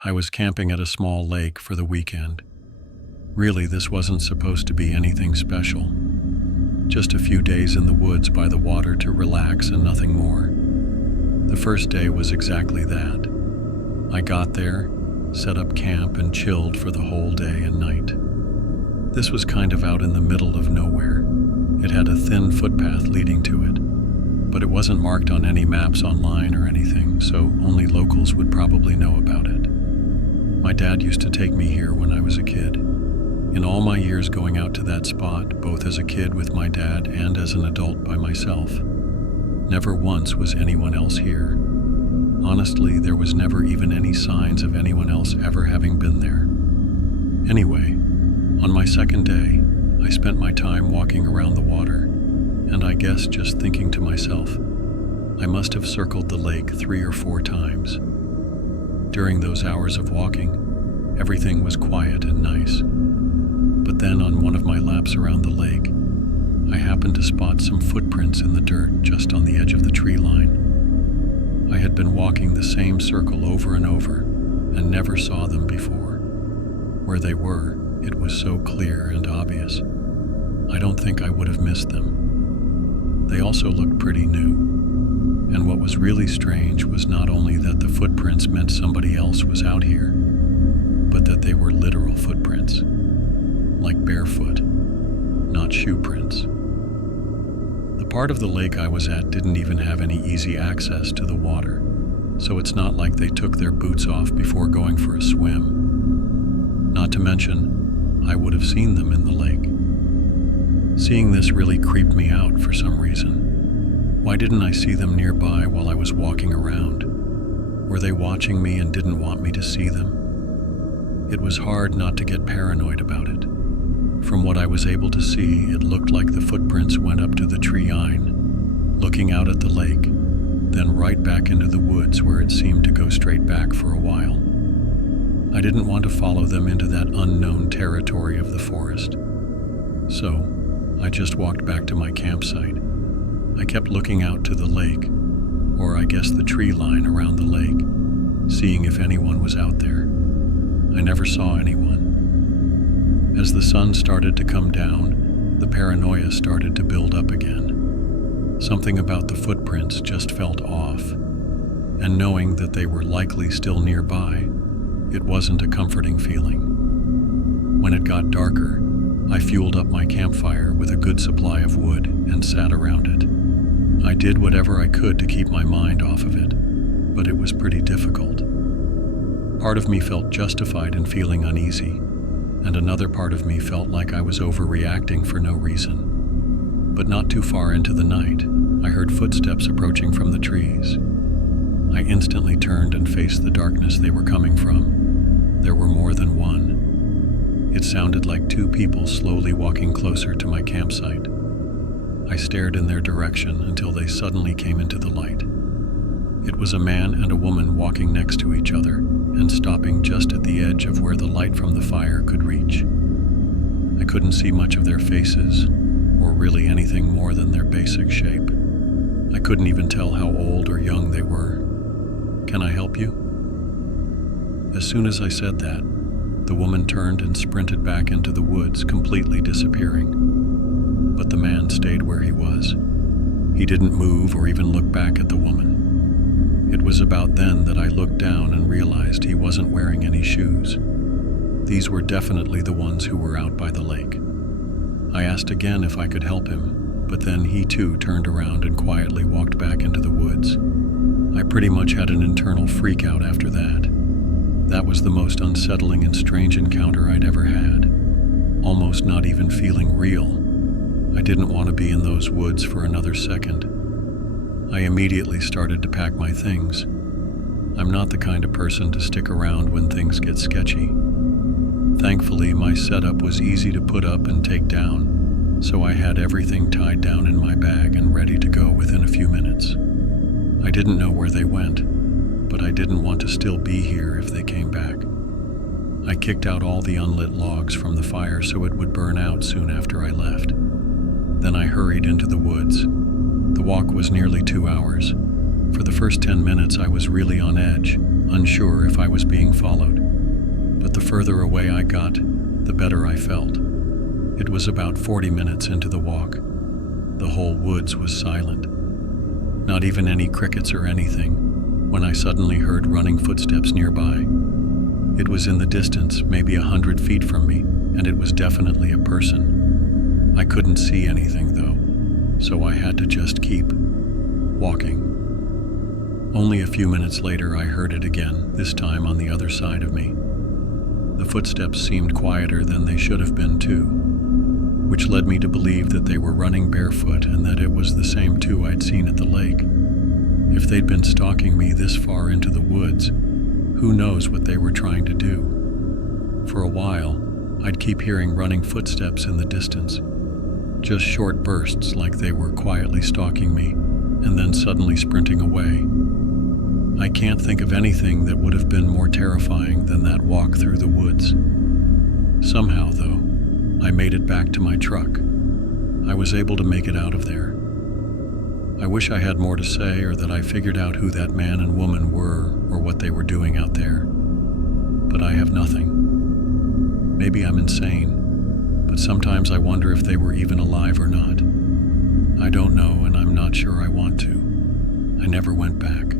I was camping at a small lake for the weekend. Really, this wasn't supposed to be anything special. Just a few days in the woods by the water to relax and nothing more. The first day was exactly that. I got there, set up camp, and chilled for the whole day and night. This was kind of out in the middle of nowhere. It had a thin footpath leading to it, but it wasn't marked on any maps online or anything, so only locals would probably know about it. My dad used to take me here when I was a kid. In all my years going out to that spot, both as a kid with my dad and as an adult by myself, never once was anyone else here. Honestly, there was never even any signs of anyone else ever having been there. Anyway, on my second day, I spent my time walking around the water, and I guess just thinking to myself, I must have circled the lake 3 or 4 times. During those hours of walking, everything was quiet and nice. But then on one of my laps around the lake, I happened to spot some footprints in the dirt just on the edge of the tree line. I had been walking the same circle over and over and never saw them before. Where they were, it was so clear and obvious. I don't think I would have missed them. They also looked pretty new. And what was really strange was not only that the footprints meant somebody else was out here, but that they were literal footprints. Like barefoot, not shoe prints. The part of the lake I was at didn't even have any easy access to the water, so it's not like they took their boots off before going for a swim. Not to mention, I would have seen them in the lake. Seeing this really creeped me out for some reason. Why didn't I see them nearby while I was walking around? Were they watching me and didn't want me to see them? It was hard not to get paranoid about it. From what I was able to see, it looked like the footprints went up to the treeline, looking out at the lake, then right back into the woods where it seemed to go straight back for a while. I didn't want to follow them into that unknown territory of the forest. So, I just walked back to my campsite. I kept looking out to the lake, or I guess the tree line around the lake, seeing if anyone was out there. I never saw anyone. As the sun started to come down, the paranoia started to build up again. Something about the footprints just felt off, and knowing that they were likely still nearby, it wasn't a comforting feeling. When it got darker, I fueled up my campfire with a good supply of wood and sat around it. I did whatever I could to keep my mind off of it, but it was pretty difficult. Part of me felt justified in feeling uneasy, and another part of me felt like I was overreacting for no reason. But not too far into the night, I heard footsteps approaching from the trees. I instantly turned and faced the darkness they were coming from. There were more than one. It sounded like 2 people slowly walking closer to my campsite. I stared in their direction until they suddenly came into the light. It was a man and a woman walking next to each other and stopping just at the edge of where the light from the fire could reach. I couldn't see much of their faces, or really anything more than their basic shape. I couldn't even tell how old or young they were. "Can I help you?" As soon as I said that, the woman turned and sprinted back into the woods, completely disappearing. But the man stayed where he was. He didn't move or even look back at the woman. It was about then that I looked down and realized he wasn't wearing any shoes. These were definitely the ones who were out by the lake. I asked again if I could help him, but then he too turned around and quietly walked back into the woods. I pretty much had an internal freak out after that. That was the most unsettling and strange encounter I'd ever had, almost not even feeling real. I didn't want to be in those woods for another second. I immediately started to pack my things. I'm not the kind of person to stick around when things get sketchy. Thankfully, my setup was easy to put up and take down, so I had everything tied down in my bag and ready to go within a few minutes. I didn't know where they went, but I didn't want to still be here if they came back. I kicked out all the unlit logs from the fire so it would burn out soon after I left. Then I hurried into the woods. The walk was nearly 2 hours. For the first 10 minutes I was really on edge, unsure if I was being followed. But the further away I got, the better I felt. It was about 40 minutes into the walk. The whole woods was silent. Not even any crickets or anything, when I suddenly heard running footsteps nearby. It was in the distance, maybe 100 feet from me, and it was definitely a person. I couldn't see anything though, so I had to just keep walking. Only a few minutes later I heard it again, this time on the other side of me. The footsteps seemed quieter than they should have been too, which led me to believe that they were running barefoot and that it was the same two I'd seen at the lake. If they'd been stalking me this far into the woods, who knows what they were trying to do. For a while, I'd keep hearing running footsteps in the distance, just short bursts like they were quietly stalking me, and then suddenly sprinting away. I can't think of anything that would have been more terrifying than that walk through the woods. Somehow, though, I made it back to my truck. I was able to make it out of there. I wish I had more to say, or that I figured out who that man and woman were or what they were doing out there. But I have nothing. Maybe I'm insane, but sometimes I wonder if they were even alive or not. I don't know, and I'm not sure I want to. I never went back.